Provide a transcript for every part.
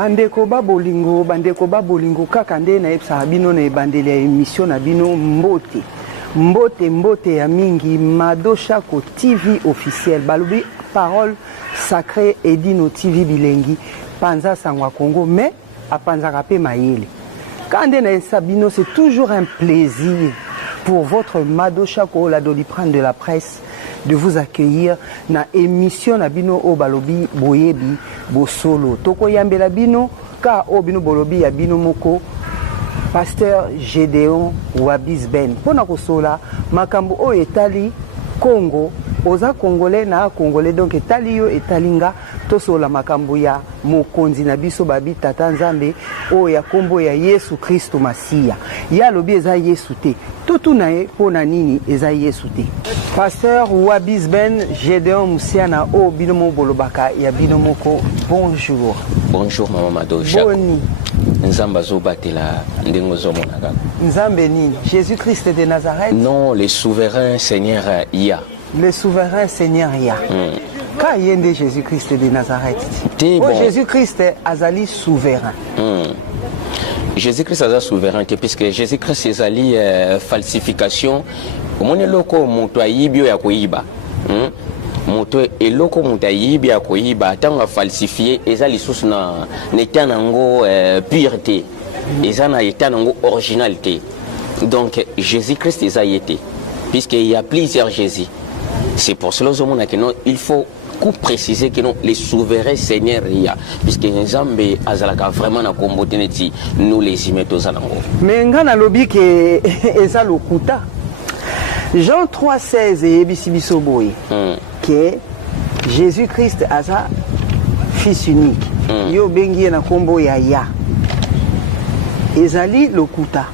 Bandeko ba bolingo kaka nde na yebisa bino na ebandeli ya émission na bino mbote. Mbote ya mingi Mado Shako TV officiel balobi parole sacrée Edino TV bilengi panza sangwa Congo mais à panza rapé mayele. Quand nde na yebisa bino c'est toujours un plaisir pour votre Mado Shako la Doliprane de la presse de vous accueillir na émission na bino o balobi boyebi bosolo toko yambela bino ka o bino bolobi ya bino moko Pasteur Gédéon Wabisben pona kosola makambo o etali Congo oza congolais na congolais donc etali yo etalinga tosola makambo ya mokonzi na biso babi tata nzambe o ya kombo ya Yesu Kristo Masia ya lobi eza Yesu te tout na e pona nini eza Yesu te. Pasteur Wabisben Gédéon Musiana o binomo bolobaka ya binomoko bonjour. Bonjour maman Mado Shako. Nzamba zobatela ndengo zomonaka. Nzambe nini? Jésus-Christ de Nazareth? Non, le souverain Seigneur Ya. Le souverain Seigneur Ya. Quand il y a Jésus-Christ de Nazareth? Bon. Jésus-Christ azali souverain. Jésus-Christ azali souverain puisque Jésus-Christ ezali falsification. Omone loko moto ayibio ya koyiba. Moto eloko moto ayibi ya koyiba tanga falsifié ezali lisusu na neta nango pureté. Ezana eta nango originalité. Donc Jésus-Christ ezayete puisqu'il y a plusieurs Jésus. C'est pour cela que non, il faut préciser que non, les souverains Seigneur ya puisque Nzambe azalaka vraiment na komboteneti nous les imetos anango. Mais ngana lobi ke eza lokuta. Jean 3,16 et Ebisibiso Boy que Jésus-Christ aza fils unique. Yo bengi na kombo ya ya. Ezali lokuta.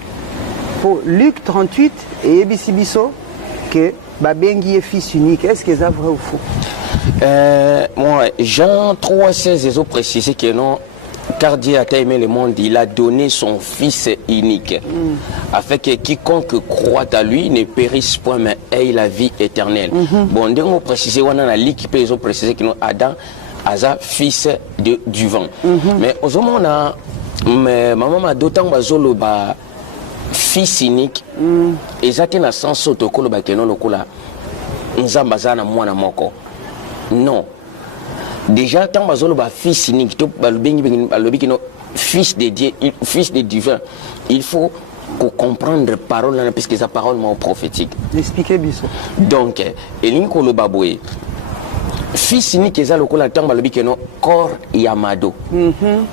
Pour Luc 38 et Ebisibiso que babengi fils unique. Est-ce que c'est vrai ou faux? Moi, Jean 3,16 ils ont précisé que non, car Dieu a aimé le monde, il a donné son fils unique, afin que quiconque croit à lui ne périsse point, mais ait la vie éternelle. Bon, ils ont précisé, on a ils ont précisé que non, Adam a fils du vent. Mais au moment où maman m'a d'autant bazolo ba fils unique, ils ont un sens autocollo ba kenon lokola nzambazana mwana moko. Non. Déjà, tant que fils unique, fils de Dieu, fils de divin, il faut comprendre la parole, puisque c'est la parole prophétique. Expliquez bien. Donc, fils unique, c'est le temps que corps yamado.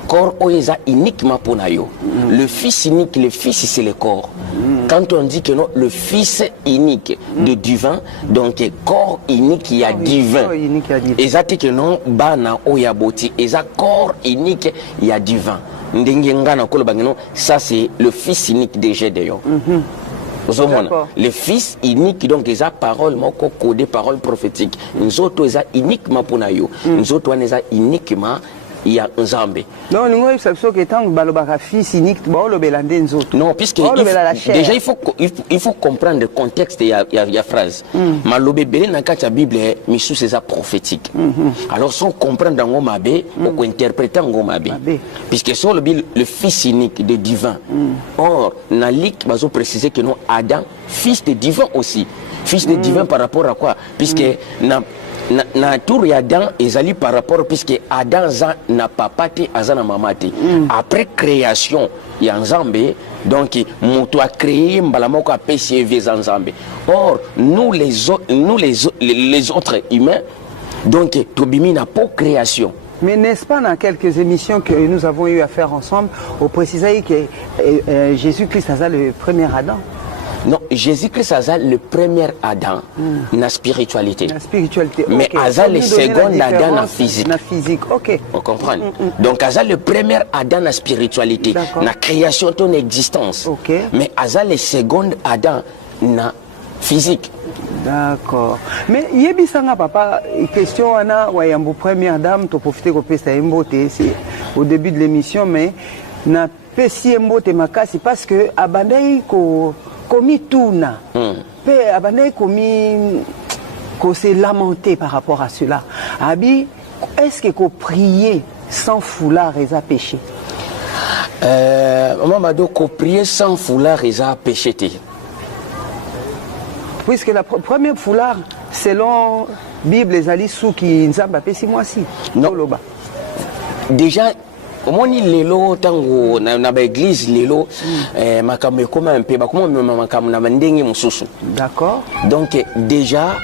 Corps oeza uniquement pour nayo. Le fils unique, le fils c'est le corps. Quand on dit que non, le fils unique de divin, donc corps unique il y a divin. Exact que non, bana oyaboti, exact corps unique il y a divin. Ça c'est le fils unique de Gédéon. Le fils unique donc les paroles moko codé paroles prophétiques. Nous autres les uniquement pour nayo. Nous autres les uniquement il y a Nzambe. Non, nous avons que tant que fils unique, non, puisque déjà il faut comprendre le contexte il y a phrase. Malobé belé dans la Bible, mais sous c'est prophétique. Alors sans comprendre dans Ngomabé, on peut interpréter Ngomabé. Puisque sur le fils unique de divin. Or, Nalik va préciser que non Adam, fils de divin aussi. Fils de divin par rapport à quoi? Puisque na tour ya Adam ezali par rapport puisque Adam n'a pas pati azana mamati après création ya Nzambe donc moto a créé mbalamoko a péché vieux Nzambe. Or nous les autres humains donc tobimi na pour création. Mais n'est-ce pas dans quelques émissions que nous avons eu à faire ensemble au préciser que Jésus-Christ a le premier Adam? Non, Jésus-Christ a le premier Adam na spiritualité. La spiritualité. Mais a le second Adam na physique. Na physique, ok. On comprend. Donc a le premier Adam na spiritualité, na création de ton existence. Okay. Mais a le second Adam na physique. D'accord. Mais yebisanga papa, question ana wayambo première dame to profiter ko pesa mbote c'est au début de l'émission mais na pesi mbote makasi parce que abandai ko komi tuna. Pe abandai komi ko se lamenter par rapport à cela. Abi est-ce que ko prier sans foulard eza péché. Maman Mado, prier sans foulard eza péché. Puisque la première foulard, selon Bible, ezali souki nzamba pesi mwasi. Non. Déjà, au moins lelo tango na ba église lelo makambo ekoma un peu ba comment makambo na ndenge mususu. D'accord. Donc déjà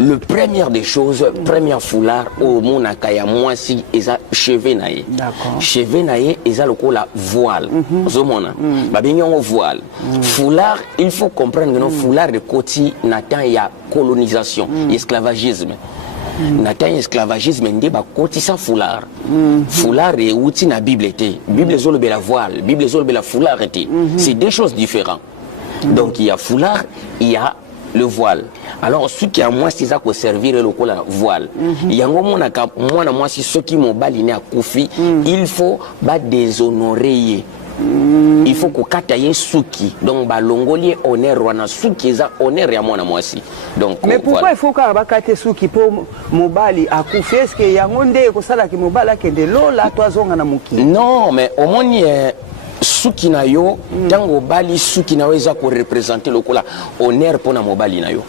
le première des choses, première foulard au monaka ya mwasi eza cheveux naie. D'accord. Cheveux naie eza lokola voile. Ozomona. Ba benyo voile. Foulard, il faut comprendre que non foulard de koti na temps ya colonisation, esclavagisme. Nata esclavagisme nde bakoti sa foulard. Foulard et outil na Bible était. Bible zolobe la voile, Bible zolobe la foulard était. C'est deux choses différentes. Donc il y a foulard, il y a le voile. Alors ce qui a moi c'est ça pour servir le voile. Il y a moi moi si ceux qui m'ont baliné à Koufi, il faut ba déshonorer. Il faut qu'on kataye souki donc ba longolier honneur wana souki za honneur ya mwana mwasi donc mais pourquoi voilà. Il faut ka ba kate souki pour mobali akufi est-ce que yango nde ko sala ki mobali akende lola to azonga na muki non mais au moni souki na yo tango bali souki na weza ko représenter lokola honneur pona mobali na yo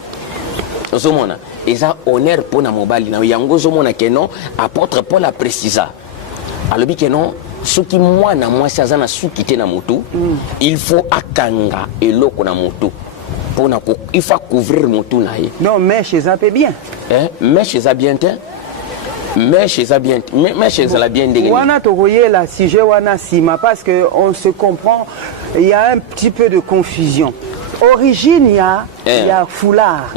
ozomona eza honneur pona mobali na yo yango zomona ke non apôtre Paul a précisé alobi ke non soki mwana mwasi aza na suki te na motu il faut akanga eloko na motu pona ko il faut couvrir motu na ye non mais chez ça peut bien mais chez ça bien te mais chez ça bien mais chez ça la bien dégué wana to voyez la sujet wana sima parce que on se comprend il y a un petit peu de confusion origine il y a foulard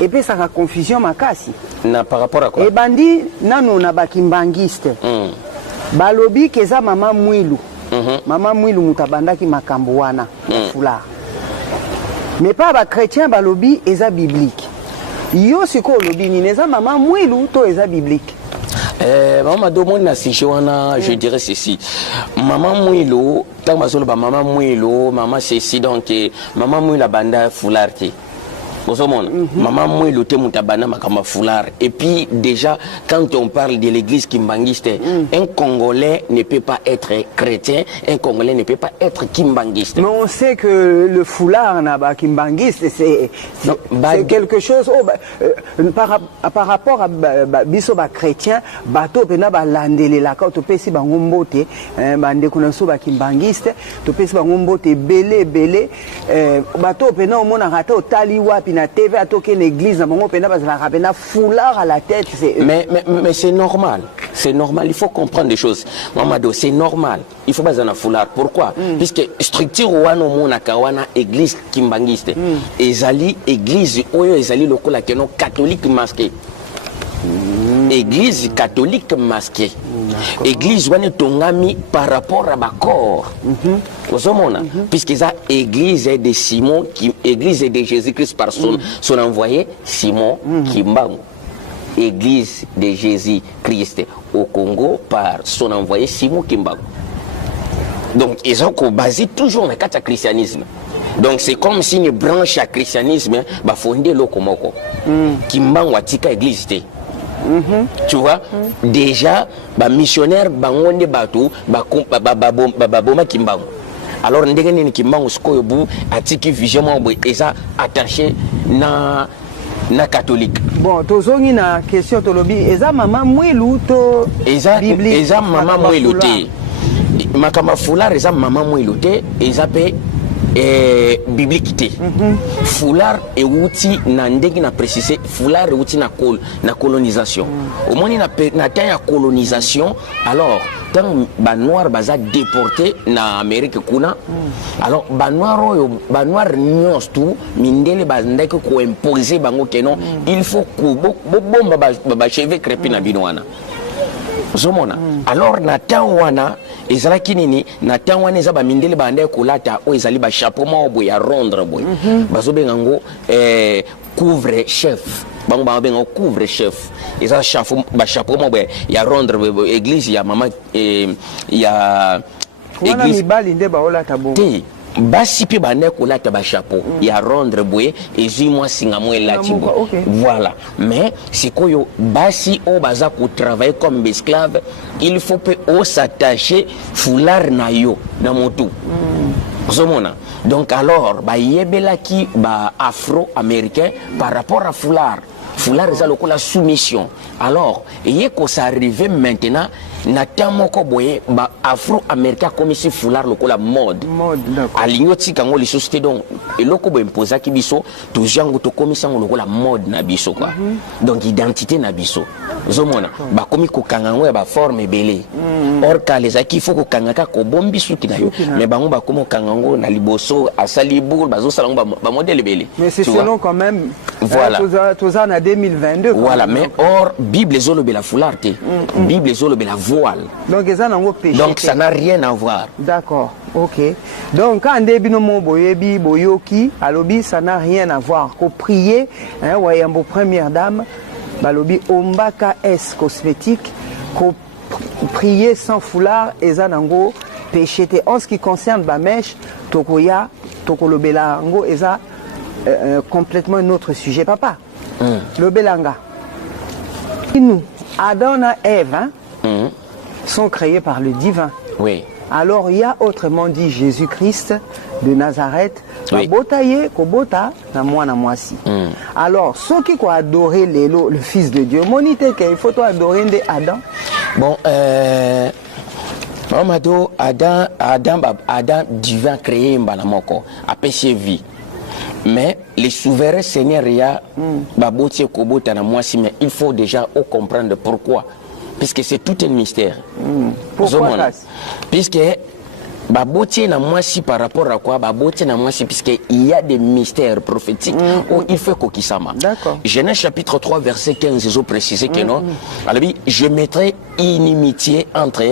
et puis ça a confusion makasi na par rapport à quoi et bandi nano na bakimbangiste balobi keza mama mwilu mama mwilu mutabandaki makambo wana foulard mais pas ba chrétien balobi eza biblique yo siko lobi ni eza mama mwilu to eza biblique maman domoni na sujet wana je dirais ceci maman mwilu tant bazolo ba maman mwilu maman ceci donc maman mwilu banda foulard te. Maman mwilu te mutabana makamba foulard et puis déjà quand on parle de l'église kimbangiste un Congolais ne peut pas être chrétien, un Congolais ne peut pas être kimbangiste. Mais on sait que le foulard na ba kimbangiste c'est quelque chose par rapport à biso ba chrétien bato pena ba landelela ka to pesi ba ngombote bande kuna so ba kimbangiste to pesi ba ngombote belé bato pena o mona rata otali wapi na TV à toquer l'église na bango pena bazala pena foulard à la tête mais c'est normal, il faut comprendre des choses Mamado, c'est normal, il faut pas un foulard pourquoi puisque structure wana mona kawana église kimbangiste ezali église oyo ezali lokola kenon catholique masqué église catholique masquée église wana tongami par rapport à bakor puisque ça église de Simon qui église de Jésus-Christ par son envoyé Simon Kimbangu église de Jésus-Christ au Congo par son envoyé Simon Kimbangu donc ils ont basé toujours dans le christianisme donc c'est comme si une branche à christianisme ba fondé loko moko Kimbangu atika église te. Tu vois déjà ba missionnaire bangonde bato ba boma Kimbangu alors ndenge nini Kimbangu sikoyo bu atiki vision mo eza attaché na catholique bon tozongi na question tolobi eza mama mwilu to biblique eza mama mwilu te makamba foulard eza mama mwilu te eza pe biblique te foulard et outil na ndenge na préciser foulard et outil na colonisation au moins na temps ya colonisation alors tant ba noir baza déporté na Amérique kuna alors ba noir nyos tout mindele bandeke ko imposer bango kenon il faut ko bomba ba cheveux crépus na binwana zomona alors na temps wana ezalaki nini na temps wana eza ba mindele bande kolata o ezali ba chapeau mo boy ya rondre boy bazobenga ngo couvre chef bango ba benga couvre chef eza chapeau ba chapeau mo boy ya rondre église ya mama ya église mibali nde ba olata bo basi pe bande kolata ba chapeau ya rendre boye ezui moi singa moi lati voilà mais sikoyo basi o baza ko travailler comme esclave il faut pe o s'attacher foulard na yo na motu zomona donc alors ba yebela ki ba afro-américain par rapport à foulard eza lokola soumission alors yeko ça arrivé maintenant na tamoko boye ba afro-américain comme si foulard lokola mode aligno tika ngo lisusu te donc eloko bo imposa ki biso to jango to komisa ngo lokola mode na biso quoi donc identité na biso zomona ba komi ko kanga ngo ba forme belé or ka les aki faut ko kanga ka ko bombi suki na yo mais bango ba komo kanga ngo na liboso asali boul bazo sala ngo ba modèle belé mais c'est selon quand même voilà toza na 2022 voilà mais or bible zolo bela foulard te bible zolo bela voile donc ça n'a rien à voir. D'accord, ok. Donc quand débino mo boyebi boyoki alobi ça n'a rien à voir. Ko prier hein wayambo première dame balobi ombaka s cosmétique ko prier sans foulard eza nango péché te. En ce qui concerne ba mèche tokoya tokolobela ngo eza complètement un autre sujet papa. Le belanga. Nous Adam et Ève hein, sont créés par le divin. Oui. Alors il y a autrement dit Jésus-Christ de Nazareth. Oui. Alors ceux qui ont adoré le Fils de Dieu, monité qu'il faut adorer Adam. Bon, Adam divin créé mbalamoko a péché vie. Mais les souverains seigneurs il y a babotier kobota na moi si mais il faut déjà comprendre pourquoi. Puisque c'est tout un mystère. Pourquoi ça? Puisque babotier na moi si par rapport à quoi babotier na moi si puisque il y a des mystères prophétiques où il faut kokisama. D'accord. Genèse chapitre 3 verset 15 ils ont précisé que non. Alors je mettrai inimitié entre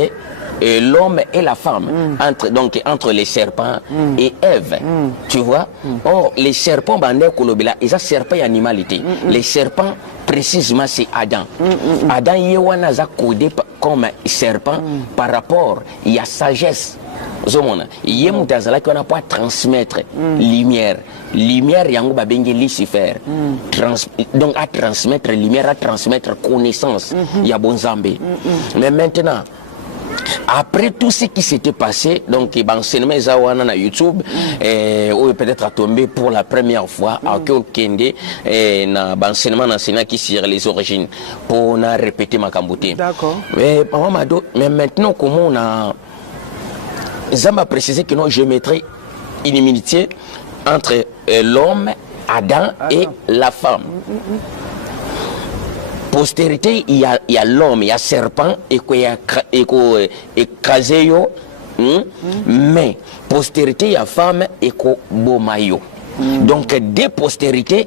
l'homme et la femme, entre les serpents et Ève, tu vois. Or les serpents bandé kolobela, ils ont serpent et animalité. Les serpents précisément c'est Adam. Adam yewana za codé comme serpent par rapport il y a sagesse. Zomona yemu tazala qui on a pas transmettre lumière yango ba bengi Lucifer donc à transmettre lumière, à transmettre connaissance ya bonzambe. Mais maintenant après tout ce qui s'était passé, donc l'enseignement Zawana na YouTube, ou peut-être à tomber pour la première fois à Kende, na l'enseignement qui sur les origines pour na répéter ma cambouté. D'accord. Mais maintenant comment on a Zamba précisé que non, je mettrai inimitié entre l'homme Adam et la femme. Postérité, il y a l'homme, il y a serpent et écrasé yo, mais postérité, il y a femme et bomayo. Donc des postérités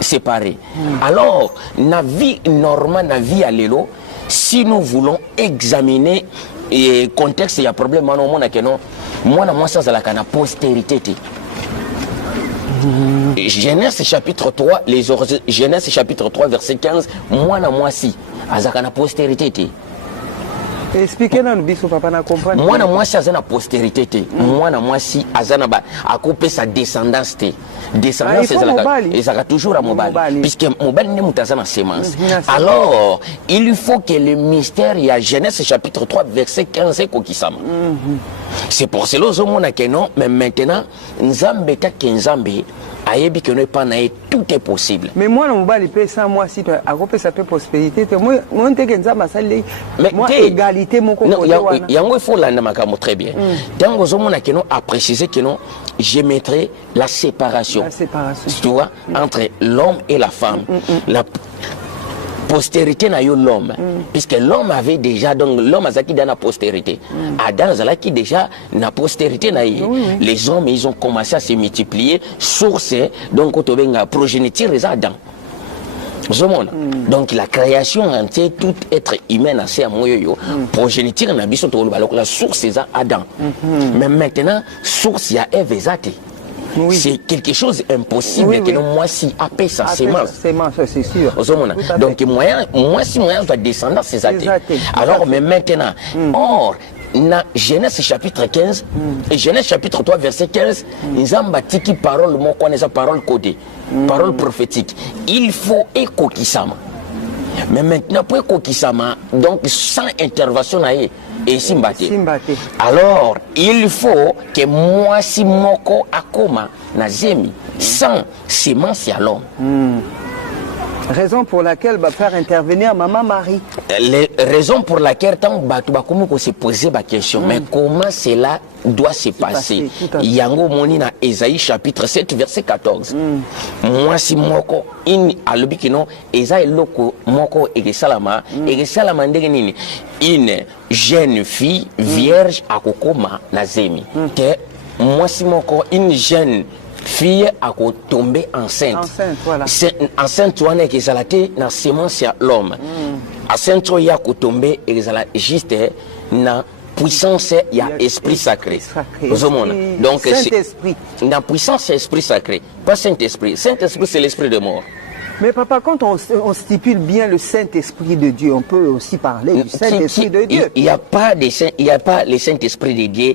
séparées. Alors, la vie normale, la vie à l'élo, si nous voulons examiner le contexte, il y a un problème, moi, ça, c'est la postérité. Genèse chapitre 3, Genèse chapitre 3 verset 15, moi si azakana postérité. Expliquez-nous biso papa na comprendre. Moi si azana postérité te. Moi si azana ba akopé sa descendance te. Descendance ezaka toujours à mobali puisque mobali ne mutazana semence. Alors, il faut que le mystère il y a Genèse chapitre 3 verset 15 kokisama. C'est pour cela que non, mais maintenant Nzambe ka Nzambe ayebi que ne pas tout est possible. Mais moi non mobali pe sans moi si akopé sa prospérité moi te que Nzamba sali moi égalité mon ko. Non, yango il faut la makamo très bien. Tant que non a précisé que non je mettrai la séparation. Tu vois, entre l'homme et la femme. La postérité n'a eu l'homme, puisque l'homme avait déjà, donc l'homme a dans la postérité. Adam a qui déjà la postérité n'a eu. Les hommes ils ont commencé à se multiplier, source, donc on a progéniture les Adam. Donc la création entière, tout être humain a à moyo progéniture n'a biso la source c'est Adam. Mais maintenant source il y a Ève et c'est quelque chose d'impossible que moi si après sa sémence. C'est sûr. Donc moi si doit descendre c'est ça. Alors mais maintenant or na Genèse chapitre 15 et Genèse chapitre 3 verset 15 nzamba tiki parole moko na parole codée parole prophétique il faut ekokisama mais maintenant pour ekokisama donc sans intervention na ye et simbate alors il faut que moi si moko akoma na zemi sans semence à l'homme. Raison pour laquelle va faire intervenir Maman Marie. Les raisons pour laquelle tant qu'on se poser la question, mais comment cela doit se passer? Yango monina Esaïe chapitre 7 verset 14. Moi si moko in alobikino Esaïe loko moko egesalama egesalama ndenge nini une jeune fille vierge akokoma na zemi. Que moi si moko une jeune fille a tombé enceinte. Voilà. Enceinte wana ezalate na semence ya l'homme. Enceinte ya ko tomber ezala juste na puissance ya esprit sacré. Donc Saint-Esprit. Na puissance esprit sacré, pas Saint-Esprit. Saint-Esprit c'est l'esprit de mort. Mais papa, quand on stipule bien le Saint-Esprit de Dieu, on peut aussi parler du Saint-Esprit de Dieu. Il n'y a pas le Saint-Esprit de Dieu.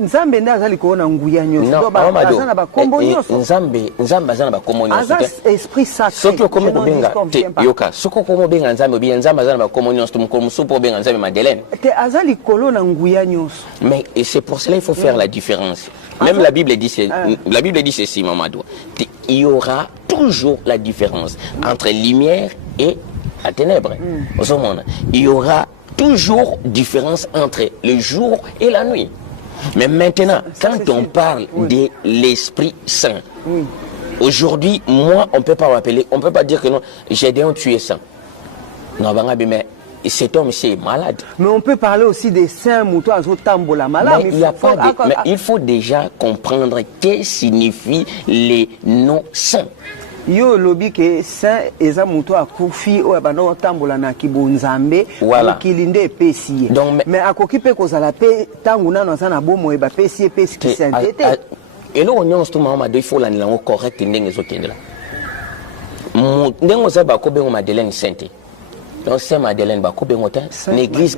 Nzambe azali ko na nguya nyonso. Non, azana ba kombo nyonso. Nzambe azana ba kombo nyonso. Esprit sacré. Soko komo benga te yoka. Soko komo benga Nzambe bien Nzambe azana ba kombo nyonso mukomo supo benga Nzambe Madeleine. Te azali kolo na nguya nyonso. Mais c'est pour cela il faut faire la différence. Même la Bible dit ceci, Mamadou. Il y aura toujours la différence entre lumière et la ténèbre. Il y aura toujours différence entre le jour et la nuit. Mais maintenant, quand on parle de l'Esprit Saint, aujourd'hui, moi, on ne peut pas m'appeler, on ne peut pas dire que non, Gédéon, tu es saint. Non, mais cet homme c'est malade. Mais on peut parler aussi des saints moutons azotambola malade. Mais il faut déjà comprendre que signifie les noms saints. Yo lobi ke saint eza muto akufi o bana otambola na kibonzambe okilinde pesi. Mais akoki pe kozala pe tangu nano za na bomo e ba pesi pesi ki sainteté. Et là on nyonso to mama do il faut la langue correcte ndenge ezokendela. Ndengo za ba ko bengo Madeleine sainte. Donc Saint Madeleine ba ko bengo ta l'église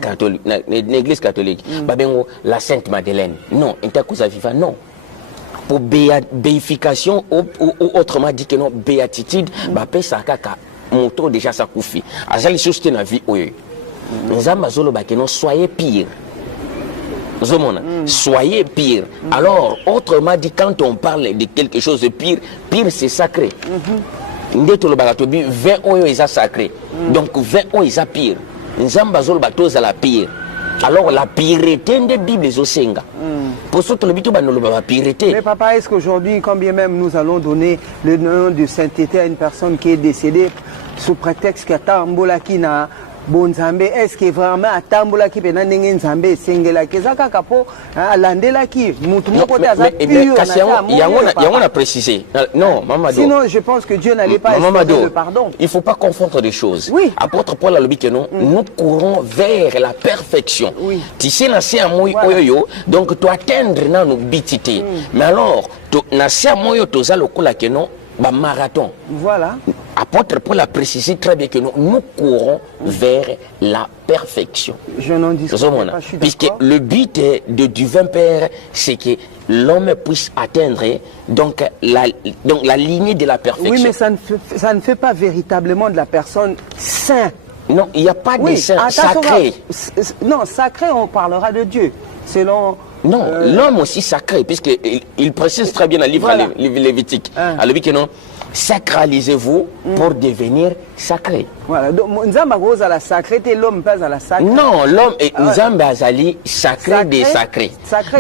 catholique ba bengo la Sainte Madeleine. Non, intakuza viva non. Pour béification ou autrement dit que non béatitude ba pesa kaka moto déjà ça koufi. Azali soste na vie oyo. Nzamba zolo ba que non soyez pire. Soyez pire. Alors autrement dit quand on parle de quelque chose de pire, pire c'est sacré. Ndeto lo bagatobi 20 oyo eza sacré. Donc 20 oyo eza pire. Nzamba zolo ba toza la pire. Alors la pireté de Bible est au Senga. Pour ce que le but la pireté. Mais papa, est-ce qu'aujourd'hui, quand bien même nous allons donner le nom de sainteté à une personne qui est décédée sous prétexte qu'il y a Tambola qui n'a Bonzambe, est-ce que vraiment à Tambola qui peut n'engager Nzambe Sengela Kezaka Kapo à Landela qui Moutoumoko Taza pur. Il y a précisé. Non, Mamadou. Sinon, je pense que Dieu n'allait pas exprimer le pardon. Il ne faut pas confondre des choses. Oui. Apôtre Paul a dit que nous courons vers la perfection. Oui. Tu sais, nasé à moi oyo, donc tu atteindre na nos bitité. Mais alors, nasé à moi yo toza lokola que non, ba marathon. Voilà. Apôtre Paul a précisé très bien que nous courons vers la perfection. Je n'en dis pas. Puisque le but de divin Père, c'est que l'homme puisse atteindre donc la lignée de la perfection. Oui, mais ça ne fait pas véritablement de la personne saint. Non, il n'y a pas de saint sacré. Non, sacré, on parlera de Dieu. Selon... Non, l'homme aussi sacré, puisqu'il précise très bien dans le livre Lévitique. Alors, que non, sacralisez-vous pour devenir sacré. Voilà, donc Nzamba rose à la sacralité, l'homme pas à la sacré. Non, l'homme est Nzamba azali sacré des sacrés.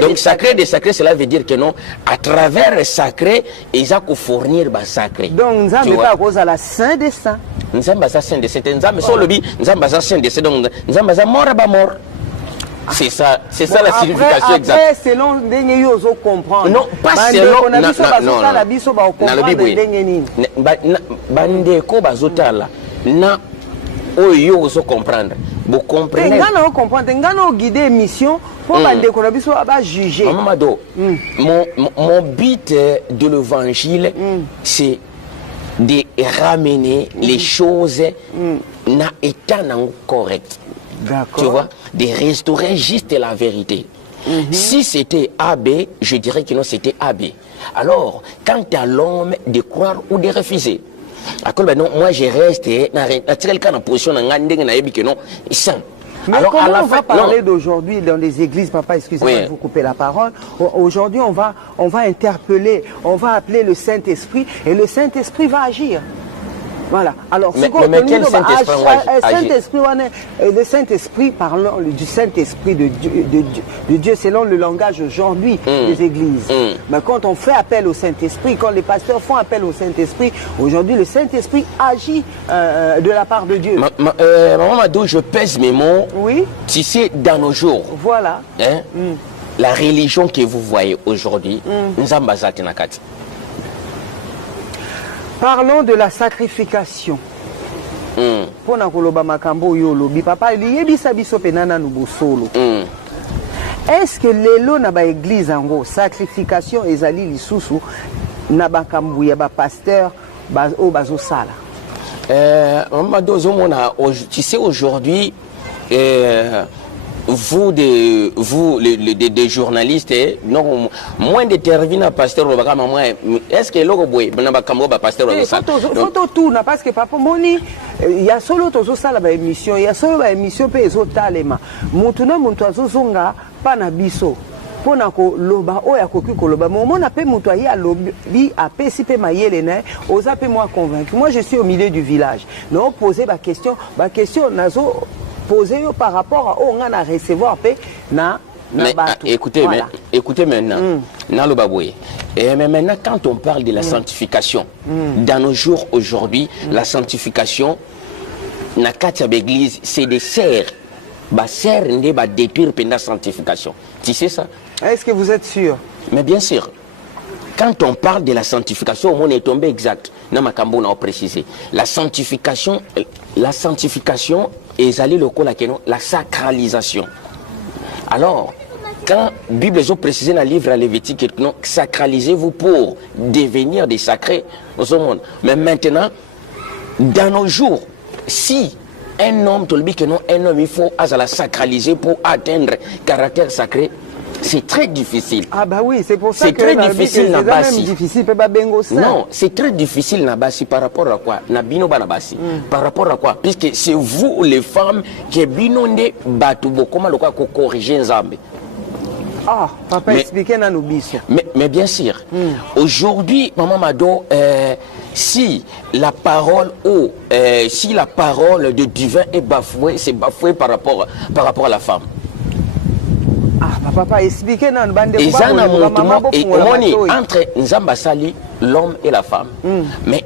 Donc sacré des sacrés, cela veut dire que non, à travers le sacré, ils ont fournir le sacré. Donc Nzamba pas rose à la saint des saints. Nzamba za saint des saints, Nzamba sur le bi, Nzamba za saint des saints, donc Nzamba za mort à mort. C'est ça la signification exacte. Après, selon Dengue Yozo comprendre. Non, pas selon. Bandeko bazotala na oyo ozo comprendre. Vous comprenez? Ngana comprendre, ngana guider mission pour bandeko na biso ba juger. Mamadou, mon but de l'évangile c'est de ramener les choses na état correct. Tu vois, de restaurer juste la vérité. Si c'était AB, je dirais que non, c'était AB. Alors, quant à l'homme de croire ou de refuser, non, moi je reste dans la position de non, sans. Mais alors, comment on va parler d'aujourd'hui dans les églises, papa, excusez-moi de vous couper la parole. Aujourd'hui, on va interpeller, on va appeler le Saint-Esprit et le Saint-Esprit va agir. Voilà. Alors, mais quel Saint-Esprit le Saint-Esprit, parlons du Saint-Esprit de Dieu selon le langage aujourd'hui des églises. Mais quand on fait appel au Saint-Esprit, quand les pasteurs font appel au Saint-Esprit, aujourd'hui, le Saint-Esprit agit de la part de Dieu. Maman Mado, je pèse mes mots. Oui. Tu sais, dans nos jours, voilà. Hein, la religion que vous voyez aujourd'hui, nous sommes basés à Nakati. Parlons de la sacrification. Pour nakoloba makambo yolobi papa liyebisa biso penana nubosolo. Est-ce que lelo na ba église ango sacrification ezali lisusu na bakambu ya ba pasteur o bazo sala? Tu sais aujourd'hui vous des journalistes, non, moins d'intervenir pasteur est-ce que l'on peut pasteur photo tout na parce que papa moni il y a solo tozo sala ba émission il y a solo ba émission pe ezo talema mutu na muntu azozonga pa na biso pona ko loba o ya koki ko loba mo na pe mutu ayi alobi apesi pe mayele na oza pe moi convaincu. Moi je suis au milieu du village non poser ba question nazo poser par rapport à on a recevoir paix na écoutez, voilà. Écoutez maintenant, mais maintenant quand on parle de la sanctification, dans nos jours aujourd'hui, la sanctification, na katia l'église, c'est des serres, ne va détruire pendant la sanctification. Tu sais ça? Est-ce que vous êtes sûr? Mais bien sûr. Quand on parle de la sanctification, on est tombé exact. Non, ma cambo n'a pas précisé. La sanctification est allée le la sacralisation. Alors, quand la Bible a précisé dans le livre Lévitique, sacralisez-vous pour devenir des sacrés au monde. Mais maintenant, dans nos jours, si un homme, il faut la sacraliser pour atteindre le caractère sacré, c'est très difficile. Ah bah oui, c'est pour ça que c'est très difficile na basi. Non, c'est très difficile na basi par rapport à quoi? Na bino ba na basi. Par rapport à quoi? Puisque c'est vous les femmes qui binonde batu bokoma lokwa ko corriger nzambe. Ah, papa expliquez na nubiso. Mais bien sûr. Aujourd'hui, maman Mado, si la parole de divin est bafouée, c'est bafoué par rapport à la femme. Ah, papa, expliquez dans entre Nzambasali, l'homme et la femme. Mais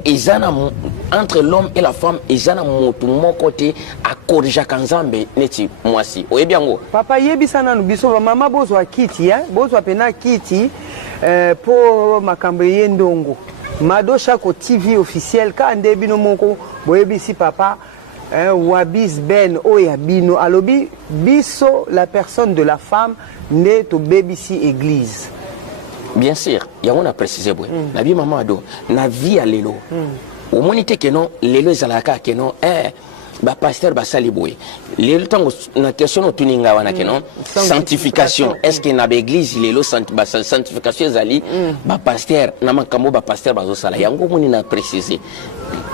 entre l'homme et la femme, ils ont mon côté à corriger Kanzambe neti mwasi. Oye bien go. Papa yebisa na nubiso mama bozwa kiti bozwa pena kiti pour makambo yendongo. Mado Chako TV officiel ka ndebino moko boyebisi papa Wabis Ben Oyabino alobi biso la personne de la femme né to BBC église. Bien sûr, on a précisé la vie maman ado na vie à lelo. Au monité que non lelo zalaka que non ba pasteur ba sali boy. Lelo tango na question no tuninga wana que non sanctification. Est-ce que na église lelo sanctification zali ba pasteur na makambo ba pasteur ba zo sala yango moni na préciser.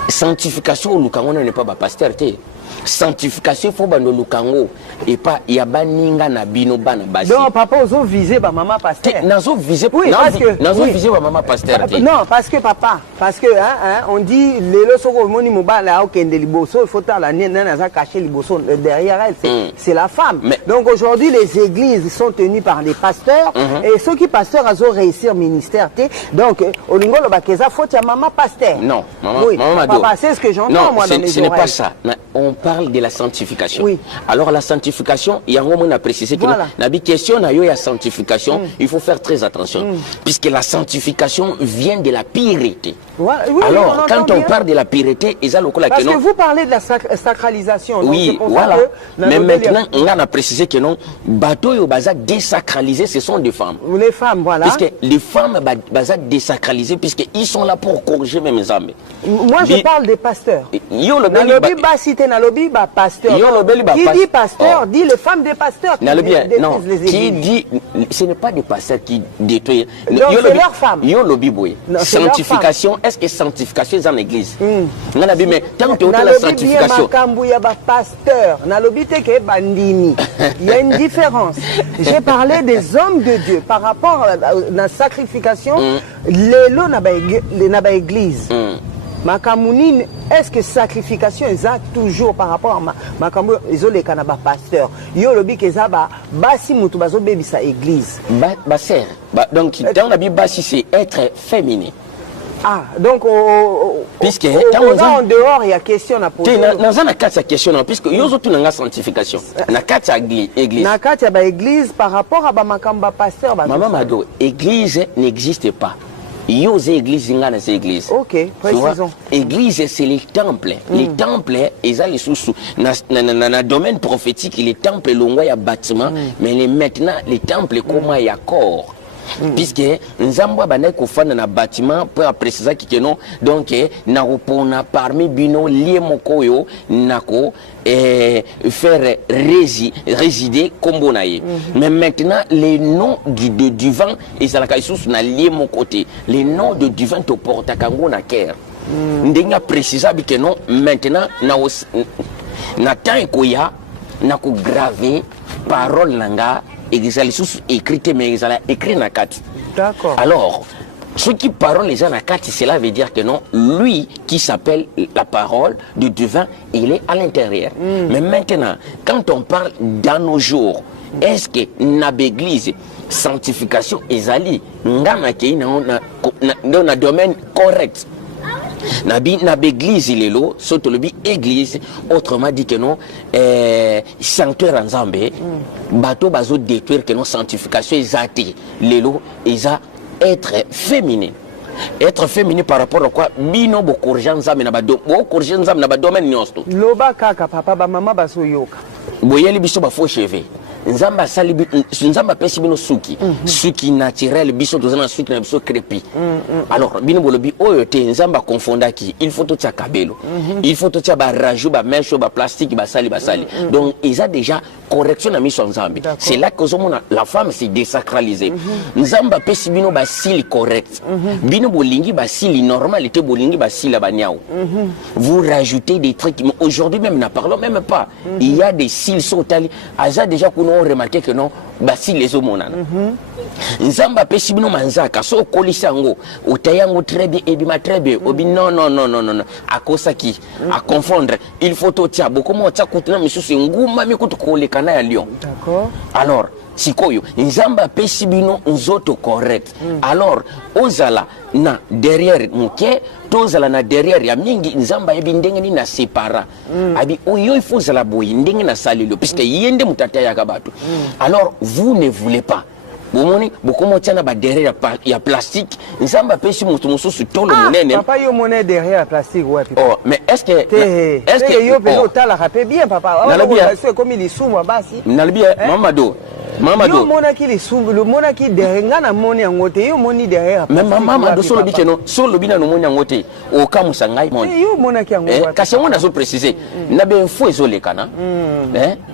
Sanctification au Lukango n'est pas pasteur. Sanctification faut bando Lukango et pas yabaninga na bino bana basi. Non papa ozo viser ba maman pasteur. Nazo viser oui, nazo viser ba maman pasteur. Non parce que papa on dit les leçons au moni mobala au kende liboso il faut la nana za cacher liboso derrière elle c'est la femme. Mais, donc aujourd'hui les églises sont tenues par les pasteurs et ceux qui pasteurs ont réussi ministère donc olingo lo bakeza faut ya maman pasteur. Non maman oui, maman papa c'est ce que j'entends moi dans mes oreilles. Ce n'est pas ça. On parle de la sanctification. Oui. Alors la sanctification, il y a un moment à préciser que la question na yo ya sanctification, il faut faire très attention puisque la sanctification vient de la pureté. Voilà. Oui, alors quand on parle de la pureté, parce que vous parlez de la sacralisation. Oui, voilà. Mais maintenant on a précisé que non, bateau yo baza désacralisé, ce sont des femmes. Les femmes, voilà. Puisque les femmes baza désacralisées puisque ils sont là pour corriger même les âmes. Moi Moi, je parle des pasteurs. Yo le nalobi ba cité nalobi ba pasteur. Qui dit pasteur dit les femmes des pasteurs. Non, qui dit ce n'est pas des pasteurs qui détruisent. Donc c'est leurs femmes. Yo lobi boy. Sanctification, est-ce que sanctification est en église? Nalobi mais tant que la sanctification. Nalobi ya ba pasteur. Nalobi te ke bandini. Il y a une différence. J'ai parlé des hommes de Dieu par rapport à la sacrification. Les lots na ba église. Makamuni, est-ce que sacrification est toujours par rapport à Makamu, ils ont les canaba pasteur. Yo lobi kezaba basi mutu bazo bebi sa église. Basser. Donc dans la Bible basi c'est être féminin. Ah, donc puisque en dehors il y a question à poser. Dans un cas cette question puisque yo zo tunanga sanctification. Na kati église. Na kati ba église par rapport à ba makamba pasteur ba. Maman Mado, église n'existe pas. Yo église ngana c'est église. OK, précisons. Église c'est les temples. Les temples ils ont les sous na domaine prophétique les temples longwa ya bâtiment mais les maintenant les temples comment il y a corps. Puisque nzambo bana ko fana na bâtiment pour préciser que non donc na repona parmi bino lié mokoyo nako faire résider comme naie. Mais maintenant les noms du vent et ça la kaisous na lié mon côté les noms de du vent te porta kango na ker ndenga préciser que non maintenant na temps koya na ko graver parole nanga et ils allaient écrire mais ils allaient écrire na carte. D'accord. Alors ceux qui parlent les gens na carte cela veut dire que non lui qui s'appelle la parole du divin il est à l'intérieur. Mais maintenant quand on parle dans nos jours est-ce que na l'église sanctification ezali ngana ke na domaine correct na l'église lelo soto lobi église autrement dit que non sanctuaire nzambe bato bazo détruire que non sanctification ezati lelo eza être féminin. Être féminin par rapport à quoi bino bo corriger nzambe na ba domaine nyonso loba kaka papa ba mama baso yoka boyeli biso ba faux cheveux nzamba sali nzamba pesi bino suki suki naturel biso tozana suki na biso crépi alors bino bolobi oyo te nzamba confondaki il faut tout ça kabelo il faut tout ça ba rajout ba mèche ba plastique ba sali donc ils a déjà correction na mission nzambe c'est là que la femme s'est désacralisée nzamba pesi bino ba sili correct bino bolingi ba sili normalité bolingi ba sili ba niao vous rajoutez des trucs mais aujourd'hui même n'a parlons même pas il y a des cils sotali aza déjà on remarqué que non basi les homonana nzamba pesi bino manzaka so kolisa ngo utayango très bien ebima très bien obi non akosaki à confondre il faut totia beaucoup mo tsa kutuna misusu nguma mikutu kolekana ya lion. D'accord. Alors sikoyo nzamba pesi bino nzoto correct alors ozala na derrière muke tozala na derrière ya mingi nzamba yebi ndenge ni na separa abi oyo il faut zala boyi ndenge na salilo puisque yende mutata ya kabatu alors vous ne voulez pas bomoni bokomo tiana ba derrière ya plastique nzamba pesi mutu mususu tolo munene papa yo monnaie derrière plastique ouais oh mais est-ce que yo peno tala rapé bien papa c'est comme il souma basi nalbi Mamado. Yo mona ki le sumbu, le mona ki derrière na moni angote, yo moni derrière. Même Mamado solo bi keno, solo bi na no moni angote, o kamu sangai moni. Yo mona ki angote. Kasi on a so préciser, na be info ezole kana.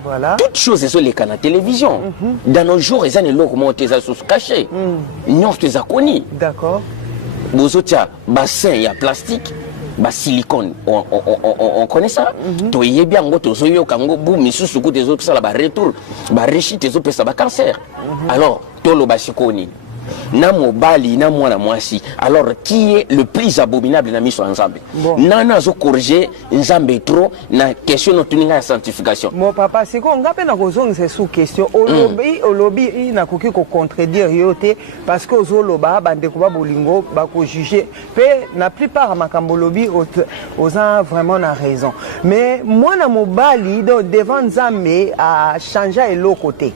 Voilà. Toutes choses ezole kana télévision. Dans nos jours, ils ont le monter ça sous caché. Non, tu les as connus. D'accord. Bozotia bassin ya plastique. Ba silicone on connaît ça to yebi ango to so yo kango bu misusu ku des autres ça la ba retour ba rechi des autres ça ba cancer alors to lo ba sikoni na mobali na mwana mwasi alors qui est le plus abominable na miso ensemble nana zo corriger nzambe trop na question no tuninga sanctification mon papa c'est quoi ngape na kozong c'est sous question olobi na koki ko contredire yote parce que ozoloba bande ko ba bolingo ba ko juger pe na plupart makambo lobi oza vraiment na raison mais moi na mobali devant nzambe a changer eloko côté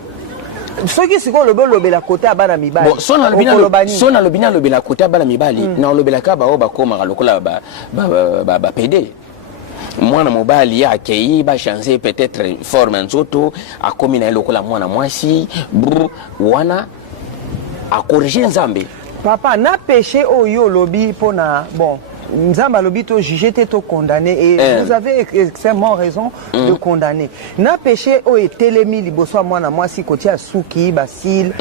ce qui c'est qu'on le la côté à bana mibali bon son alobina le côté à bana mibali na lobela ka ba o ba koma lokola ba PD mwana mobali ya akei ba changer peut-être forme nzoto a komi na lokola mwana mwasi wana a corriger nzambe papa na péché oyo lobi pona bon Nzamba lobito jugé to condamné et vous avez extrêmement raison de condamner. Na péché o etelemi liboso mwana mwasi kotia suki basil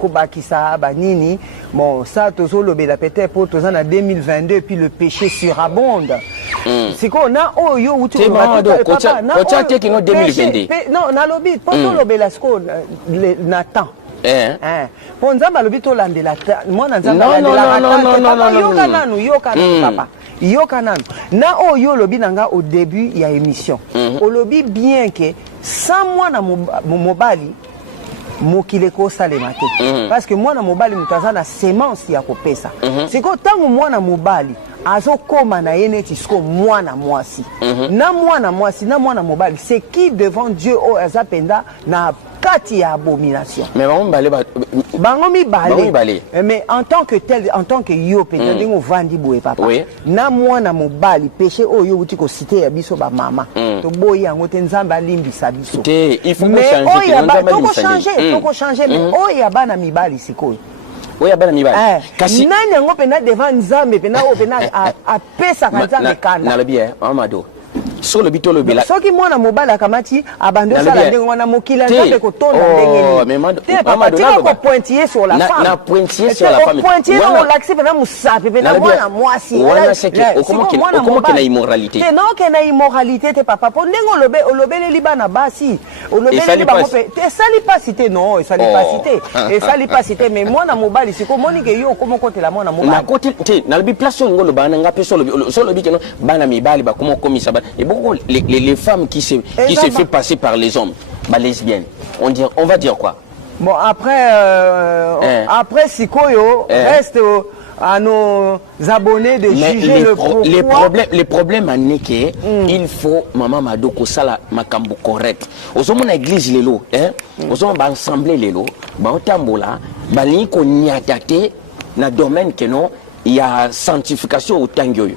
ko bakisa banini bon ça tozo lobela peut-être pour toza na 2022 puis le péché surabonde. C'est qu'on a oyo uti papa kotia te kino 2022. Non na lobi pour to lobela sko Nathan. Pour Nzamba lobito landela mwana Nzamba landela yoka papa yoka nanu na oyo lobi nanga au début il y a émission au lobby bien que sans moi na mobali mokile ko salema te parce que moi na mobali mutaza na sémence ya kopesa c'est que tango moi na mobali azokoma na yeneti sko mwana mwasi na mwana mwasi na mwana mobali c'est qui devant Dieu o azapenda na kati ya abomination. Mais bango mibale. Mais en tant que tel, en tant que yo pe ndingo vandi boye papa. Na mwana mobali péché oyo uti ko cité ya biso ba mama. To boye yango te Nzamba limbisa biso. Il faut changer. Toko changer mais oya bana mibali sikoyo. Oya bana mibali. Kasi nani yango pena devant Nzambe pena o pena a pesa kanzambe kana. Na lobi Amado. Sur le bitolo bela. Soki mwana mobala kamati abando sala ndenge wana mokila nzambe ko tonda ndenge ni. Mais papa tu ko pointiller sur la femme. Na pointiller sur la femme. Pointiller on l'accepte na musape pena mwana mwasi. Wana seki okomo ke na immoralité. Te non ke na immoralité te papa. Po ndenge olobele libana basi. Olobele libana pe. Te sali pas cité non, et sali pas cité. Et sali pas cité mais mwana mobali siko moni ke yo komo kote la mwana mobali. Na kote te na lobi place ngolo bana ngape so lobi ke no bana mibali ba komo komisa ba. Les femmes qui se fait passer par les hommes, lesbiennes, on va dire quoi? Bon, après Sikoyo, reste à nos abonnés de juger le pourquoi. Les problèmes à Neke, il faut maman Madoko sala makambo correct. Aux hommes église les lots, aux hommes ensemble les lots, tambola, bali ko niatate na domaine que non, il y a sanctification au tangoyo.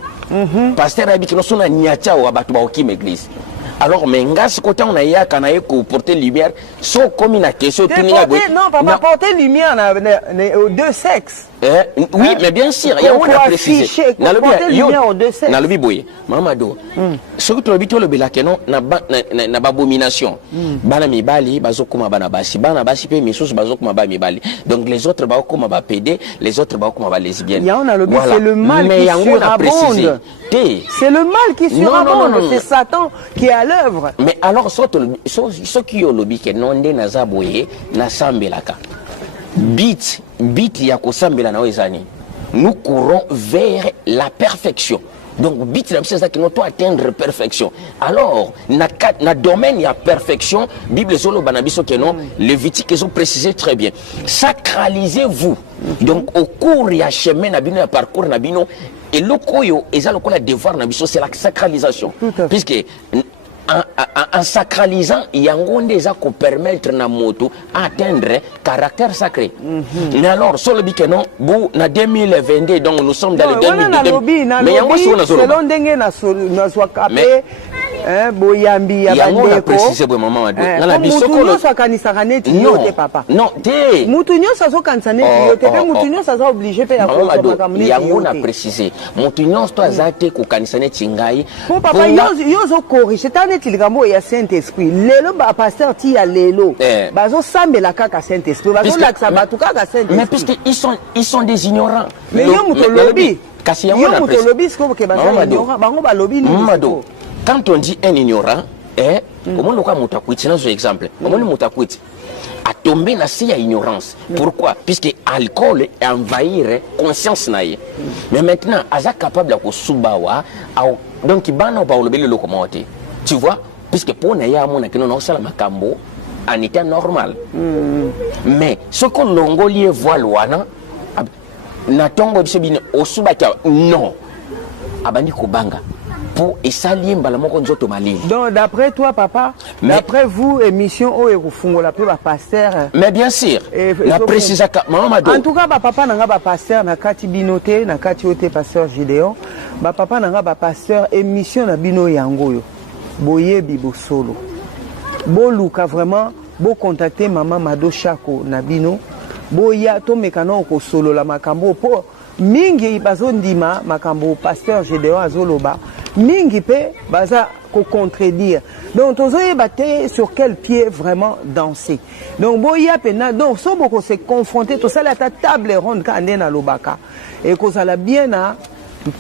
Pasteur a dit que nous sommes niacha ou abatu ba okim église. Alors mais ngas côté on a ya kanaye ko porter lumière so comme une question tout non papa porter lumière aux deux sexes. Oui mais bien sûr il y a on a précisé na lobi boye mamado ce que tu lobi to lobela que non na abomination bana mibali bazokuma bana basi pe misus bazokuma ba mibali donc les autres bakoma ba PD les autres bakoma ba lesbiennes. Il y a on a lobi c'est le mal qui surabonde. C'est le mal qui surabonde, c'est Satan qui est à l'œuvre. Mais alors ce qui ont lobby que non de nazaboye na sambelaka. Bit ya ko sambela na wezani. Nous courons vers la perfection. Donc bit la c'est ça qui nous doit atteindre perfection. Alors na domaine ya perfection, Bible solo banabiso que non, Lévitique ils ont précisé très bien. Sacralisez-vous. Donc au cours ya chemin na bino ya parcours na bino et le koyo eza lokola devoir na biso c'est la sacralisation. Puisque en sacralisant yangonde eza ko permettre na moto atteindre caractère sacré. Mais alors sur le bique non bu na 2022 donc nous sommes dans le 2022 mais yango so na zolo selon ndenge na swakape boyambi ya bandeko yango na préciser bo maman wado na biso ko lo sakanisa kaneti yote papa non te mutu nyoso so kanisa neti yote pe mutu nyoso za obligé pe ya ko makamuni yango na préciser mutu nyoso to azate ko kanisa neti ngai po papa yozo corriger neti likambo ya Saint-Esprit lelo ba pasteur ti ya lelo bazo sambela kaka Saint-Esprit bazo laksa batu kaka Saint-Esprit mais puisque ils sont des ignorants mais yo mutu lobi kasi yango na mutu lobi sko ke bazo ignorant bango ba lobi ni quand on dit un ignorant comment le quoi mutakwiti dans exemple comment mutakwiti a tombé dans cette ignorance pourquoi puisque alcool envahir conscience naie mais maintenant aza capable de subawa donc bana ba lobeli lokomote. Tu vois, puisque pour nous, il y a un qui nous a makambo en état normal. Mais ce qu'on l'ongolier voit loin, na tongo bisebine osubaka non. Abandi kobanga pour esalier mbalamoko nzoto malini. Donc d'après toi papa, d'après vous émission o erufungola pe ba pasteur. Mais bien sûr. La précise maman. En tout cas papa nanga ba pasteur na kati binoté na kati oté pasteur Gideon. Ba papa nanga ba pasteur émission na bino yango yo. Boyebi bosolo boluka vraiment bo contacter maman Mado Chako na bino boya to mekano ko solo la makambo mingi bazo ndima makambo pasteur Gédéon azoloba mingi pe baza ko contredire. Donc tozo yebate sur quel pied vraiment danser. Donc boya pena donc so boko se confronter to sala ta table ronde ka ndena lobaka et ko sala bien na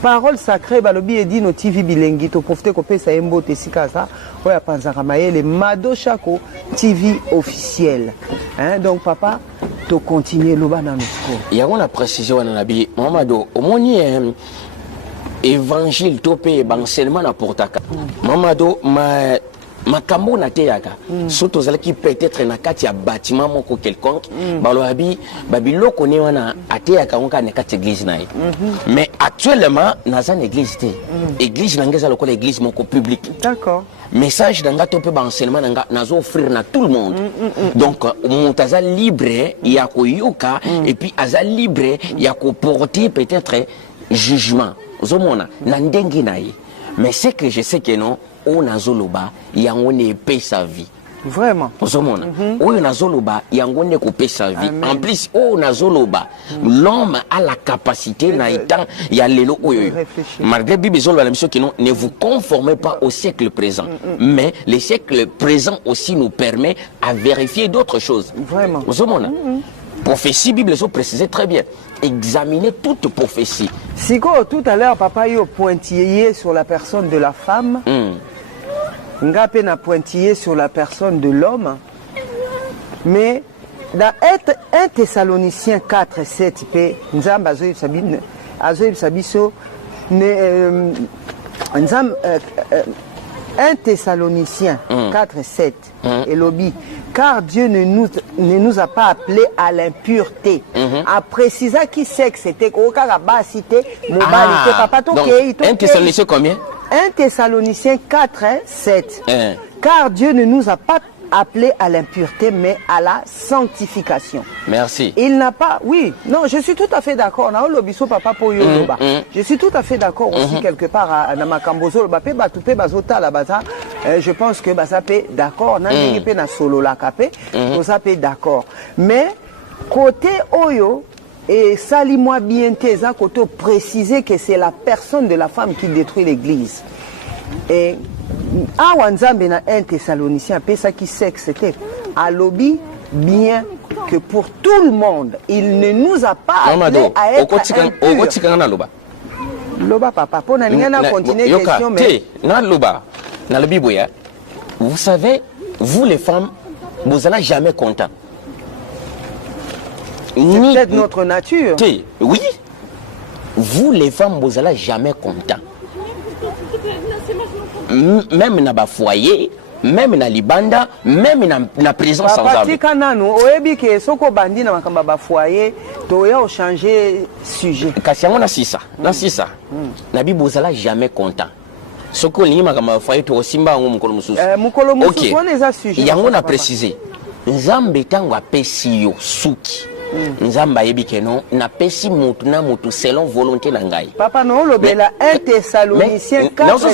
parole sacrée balobi edi no TV bilengi to profiter ko pesa embote sikaza oya panzaka mayele Mado Shako TV officiel. Hein, donc papa to continuer loba na notre. Il y a une précision dans la Bible. Mamado, au moins évangile topé enseignement na portaka. Mamado ma kambo na teyaka. Surtout celles qui peut-être na kati ya bâtiment moko quelconque, balobi babilo connaît wana ateyaka onka na kati église na. Mais actuellement na za église té. Église nangeza lokola église moko public. D'accord. Message d'anga topé ba enseignement nanga nazo offrir na tout le monde. Donc montaza libre ya ko yoka et puis aza libre ya ko porter peut-être jugement. Zomona na ndengi naye. Mais c'est que je sais que non on azoloba yango ne paye sa vie. Vraiment. Zomona on azoloba yango ne ko paye sa vie. En plus on azoloba l'homme a la capacité na étant ya lelo oyo. Malgré Bible zolo la mission que non ne vous conformez pas au siècle présent. Mais le siècle présent aussi nous permet à vérifier d'autres choses. Vraiment. Zomona. Prophétie, Bible ont précisé très bien. Examiner toute prophétie. Siko, tout à l'heure, papa, yo pointillé sur la personne de la femme. Ngapé n'a pointillé sur la personne de l'homme. Mais dans 1 Thessaloniciens 4, 7, Nzamba Azoïb Sabiso, 1 Thessaloniciens 4, 7, et lobby. Car Dieu ne nous a pas appelés à l'impureté. A précisé qui c'est que c'était. Un Thessaloniciens combien? 1 Thessaloniciens 4, 7. Car Dieu ne nous a pas appelés à l'impureté, mais à la sanctification. Merci. Il n'a pas... Oui, non, je suis tout à fait d'accord. Je suis tout à fait d'accord aussi quelque part à Namakambozo. Je pense que Basape d'accord. D'accord. Mais côté Oyo, et sali-moi bien teza, côté préciser que c'est la personne de la femme qui détruit l'église. Et Awanzambe na 1 Thessaloniciens, ça qui sait que c'était à lobby bien que pour tout le monde, il ne nous a pas appelé à être impurs. Loba papa, pour n'a continuer question mais vous savez, vous les femmes, vous n'allez jamais content. C'est peut-être notre nature. Oui. Vous les femmes, vous n'allez jamais content. Même dans le foyer, même dans libanda, même dans la prison sans âme. Papa, kananu, oebi ke soko bandi na makamba ba foyer, toya o changer sujet. Kasi on a ça, na ça. Na bi bozala jamais content. Soko ni makamba foyer to simba ngo mukolo mususu. Mukolo mususu on les a sujet. Yango na préciser. Nzambe tango apesi yo suki. Nzamba yebi non na pesi mutu na mutu selon volonté na ngai. Papa no lobela 1 Thessaloniciens 4.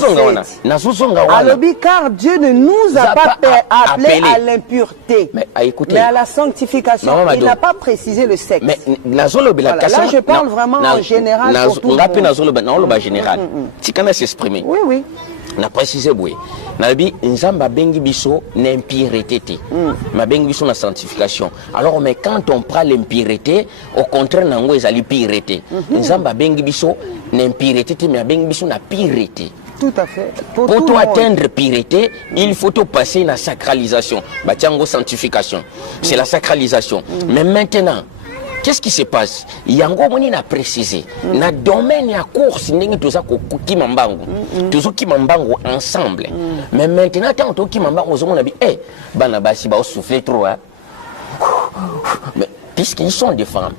Alobi car Dieu ne nous a pas appelés à l'impureté, mais à la sanctification. Il n'a pas précisé le sexe. Mais là je parle vraiment en général pour tout le monde. Général. Si kana s'exprimer. Oui oui. Na précisé boye. Na bi nzamba bengi biso n'impureté te. Ma bengi biso na sanctification. Alors mais quand on prend l'impureté, au contraire nango ezali pureté. Nzamba bengi biso n'impureté te mais bengi biso na pureté. Tout à fait. Pour atteindre pureté, il faut passer la sacralisation. Batiango sanctification. C'est la sacralisation. Mais maintenant, qu'est-ce qui se passe? Yango moni na précisé. Na domaine ya course ndenge toza ko kimambango. Tozo kimambango ensemble. Mais maintenant tant to kimambango zo mona bi bana basi ba souffler trop hein. Mais puisqu'ils sont des femmes,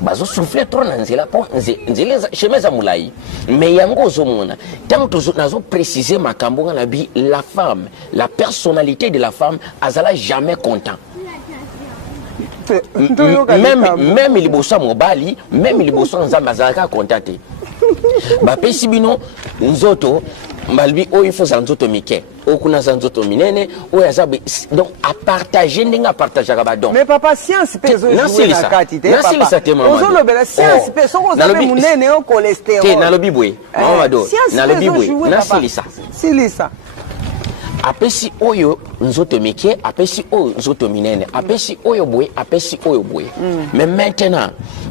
bazo souffler trop na nzela po nzela chemeza mulai. Mais yango zo mona tant tozo nazo préciser makambo na bi la femme, la personnalité de la femme azala jamais content. Même les bossons mobali, même les bossons nzamba zaka contacté. bapesi bino nzoto balbi oyo faut za nzoto mike okuna za nzoto minene oyo azabe donc à partager ndenge à partager ba donc mais papa science pe zo jouer na kati te papa ozo lobela science pe so ko zabe munene o cholestérol te na lobi boy mamado na lobi boy na silisa apesi oyo nzoto mike apesi oyo nzoto minene apesi oyo boy apesi oyo boy mais maintenant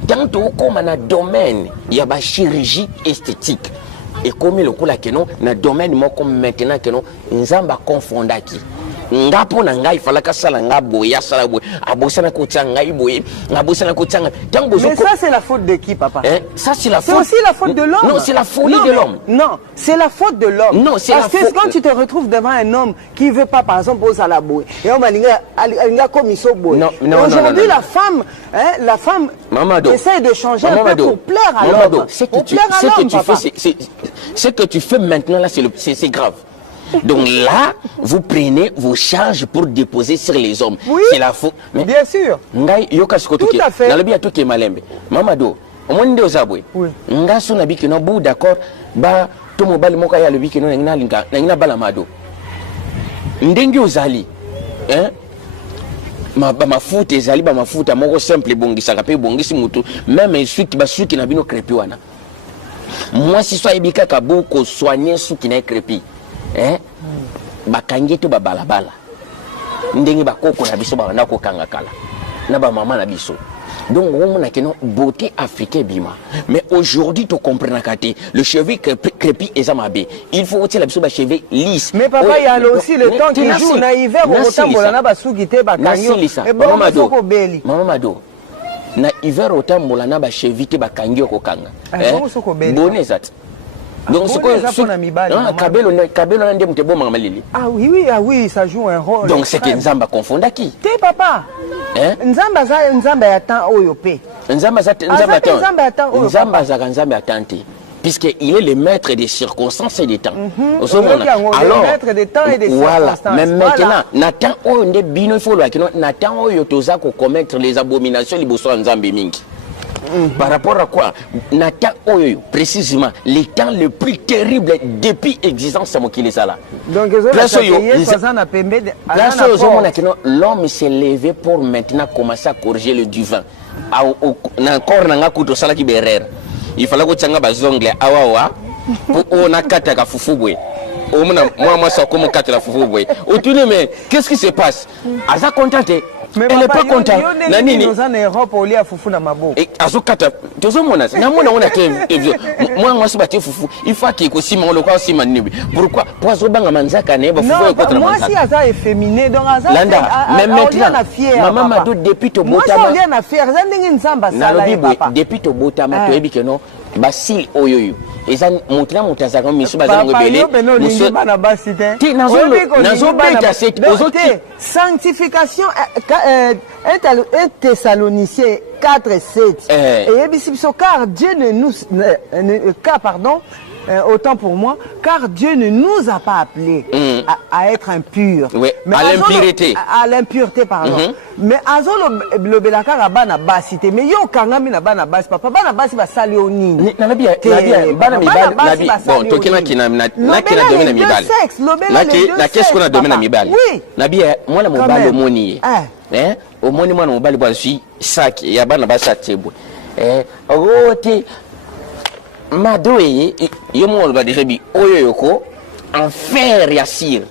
tant qu'on a un domaine il y a la chirurgie esthétique et comme le coup là que non na domaine moi comme maintenant que non nzamba confondaki ngapo na ngai fala ka sala ngabo ya sala boy abosana ko tsanga iboy ngabosana ko tsanga tango mais ça c'est la faute de qui papa ça c'est la faute c'est aussi la faute de l'homme non c'est la folie de l'homme non c'est la faute de l'homme non c'est parce que quand tu te retrouves devant un homme qui veut pas par exemple au sala boy et on malinga comme iso boy aujourd'hui la femme essaie de changer un peu pour plaire à l'homme ce que tu fais maintenant là c'est grave. Donc là, vous prenez vos charges pour déposer sur les hommes. Oui, c'est la faute. Mais bien sûr. Tout à fait. Mamado, au moins de Zaboué. Nga sona biki no bou d'accord. Ba to mobile moka ya le biki no ngina linga ngina balamado. Ndengi ozali. Hein? Mafuta ezali ba mafuta moko simple bongisa ka pe bongisi mutu même suki ba suki na bino crepi wana. Moi si soit ebika ka boko soigner suki na crepi. Bakangi to balabala ndenge bakoko na biso bana ko kanga kala na ba mama na biso donc on a keno beauté africaine bima mais aujourd'hui tu comprends kati le cheveu crépi et zamabé il faut aussi la biso ba cheveu lisse mais papa il y a aussi le temps qui joue na hiver au tambola na basuki te bakangi et bon mama mado na hiver au tambola na ba cheveu te bakangi ko kanga bonezat donc c'est quoi Kabelo n'a pas bon malili. Ah oui, ça joue un rôle. Donc c'est que Nzamba confond qui? T'es papa. Nzamba attend Oyope. Nzamba attend puisque il est le maître des circonstances et des temps. Alors maître des temps et des circonstances. Mais maintenant, Nathan Oyo bino il faut le que Nathan Oyo toza ko commettre les abominations liboso Nzambe mingi. Par rapport à quoi Nathan Oyo, précisément, les temps le plus terrible depuis l'existence de Mokili Sala. Donc, l'homme s'est levé pour maintenant commencer à corriger le divin. Il fallait que tu aies des ongles pour on a quatre fufubwe. Moi, ça comme quatre la fufubwe. Mais qu'est-ce qui se passe? Aza contenté. Mais elle n'est pas contente. Nani nous en Europe au lia fufu na mabo. Et azokata tozo mona na mona on a moi se battre fufu il faut qu'il aussi mon local aussi manibi. Pourquoi poiso banga manzaka ne ba fufu contre moi si aza efféminé donc aza mais maintenant maman mado depuis to botama moi ça on a fier ça ndenge nzamba sala papa depuis to botama to ebi no basil oyoyo eza mutla mutazaka misu bazana ngobele musu bana basite ti nazo beta c'est osote sanctification 1 Thessaloniciens 4:7 et biso car Dieu ne nous autant pour moi, car Dieu ne nous a pas appelés à être impurs. Oui, mais à l'impureté. À l'impureté, pardon. Mais azolo le belaka la bana basité. Mais yo kangami na bana bas papa bana basi ba sali onini. Na bien bana mibali. Bon, tokena kina na kina domaine mibali. Na qu'est-ce qu'on a domaine mibali? Oui. Na bien moi na mobali omoni. Omoni moi na mobali ba suis sac ya bana basa tebo. Rote Madoye, yomo ba déjà bi oyoyoko en fer yassir.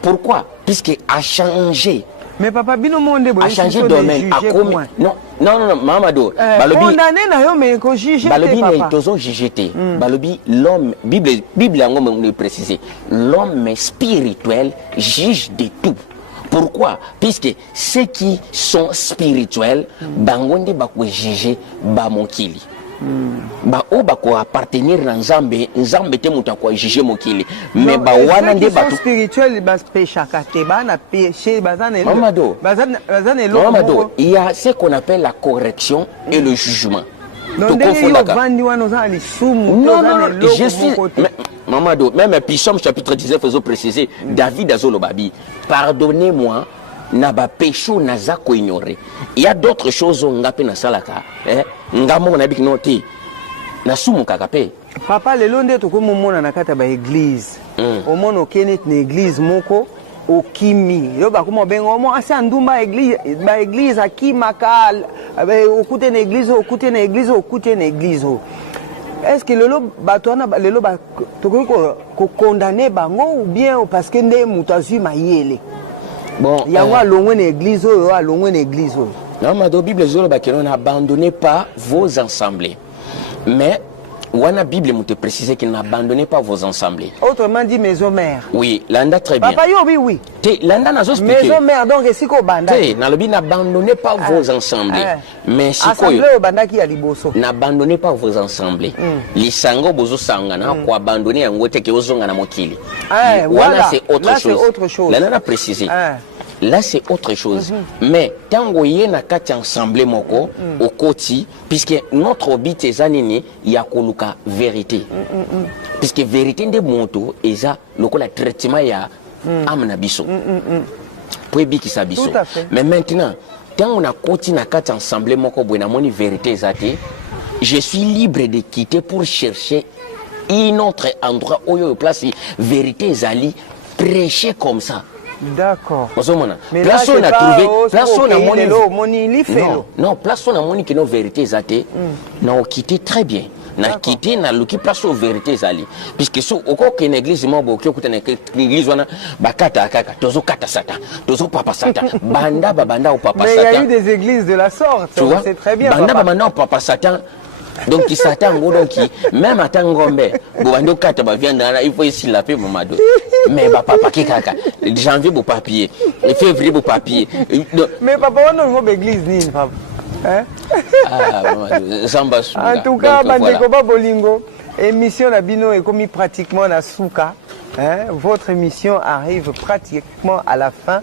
Pourquoi? Puisque a changé. Mais papa bino monde a changé de domaine a commis non mamado condamné na yo mais ko juger balobi na tozo juger balobi l'homme bible yango me préciser l'homme spirituel juge de tout. Pourquoi? Puisque ceux qui sont spirituels bangonde ba ko juger ba mokili. Ba o ba ko appartenir na nzambe te muta ko juger mokili mais ba wana nde ba spirituel ba péché kate ba na péché bazane Mamado, il y a ce qu'on appelle la correction et le jugement. Non, je suis Mamado, même Psalm chapitre 19 faisons préciser David azolobabi pardonnez-moi na ba péché naza ko ignorer. Il y a d'autres choses ngape na salaka ngamo na bik noti na sumu kakape papa lelo nde tokomomona na kata ba église omona okene na église moko okimi yo bakoma benga omo asa ndumba église ba église akimaka okute na église okute na église okute na église. Est-ce que lelo bato wana lelo ba tokoki ko condamner bango ou bien parce que nde mutu azwi mayele bon yango alongwe na église oyo alongwe na église oyo. Non, mais dans la Bible, n'abandonnez pas vos assemblées. Mais, la Bible te précise qu'il n'abandonnez pas vos assemblées. Autrement dit, maison mère. Oui, l'anda très bien. Papa, oui. L'anda n'a pas expliqué. Maison mère, donc, c'est quoi banda? Dans la Bible, n'abandonnez pas vos assemblées. Mais si assemblée au banda qui a liboso. N'abandonnez pas vos assemblées. Les sango bozo sangana, pour abandonner un gote qui ozonga na mokili. Voilà, c'est autre chose. L'anda a précisé. Là, c'est autre chose. Mais, tant que vous avez assemblée moko, au côté, puisque notre but est zanini, il y a la vérité. Puisque vérité de moto, et ça, le traitement, il y a amnabiso. Pour qui s'abiso. Mais maintenant, tant on a continué à assemblée moko, bonamoni vérité zate, je suis libre de quitter pour chercher un autre endroit où il y a place vérité zali, prêcher comme ça. D'accord. Mais place on a trouvé, place on a moni, non, place on a moni que nos vérités zate, n'a quitté très bien. N'a quitté n'a luki place aux vérités zali. Puisque so oko que l'église mo bo ki okuta na l'église wana bakata kaka tozo kata sata, tozo papa sata, banda babanda au papa sata. Mais il y a eu des églises de la sorte, c'est très bien. Banda babanda au papa sata. Donc qui s'attend donc même à Tangombe bobando kata ba viande il faut ici la paix mamado mais papa qui kaka janvier beau papier et février beau papier mais papa on a une église ni papa hein en tout cas bandeko ba bolingo émission na bino est commis pratiquement na souka hein votre émission arrive pratiquement à la fin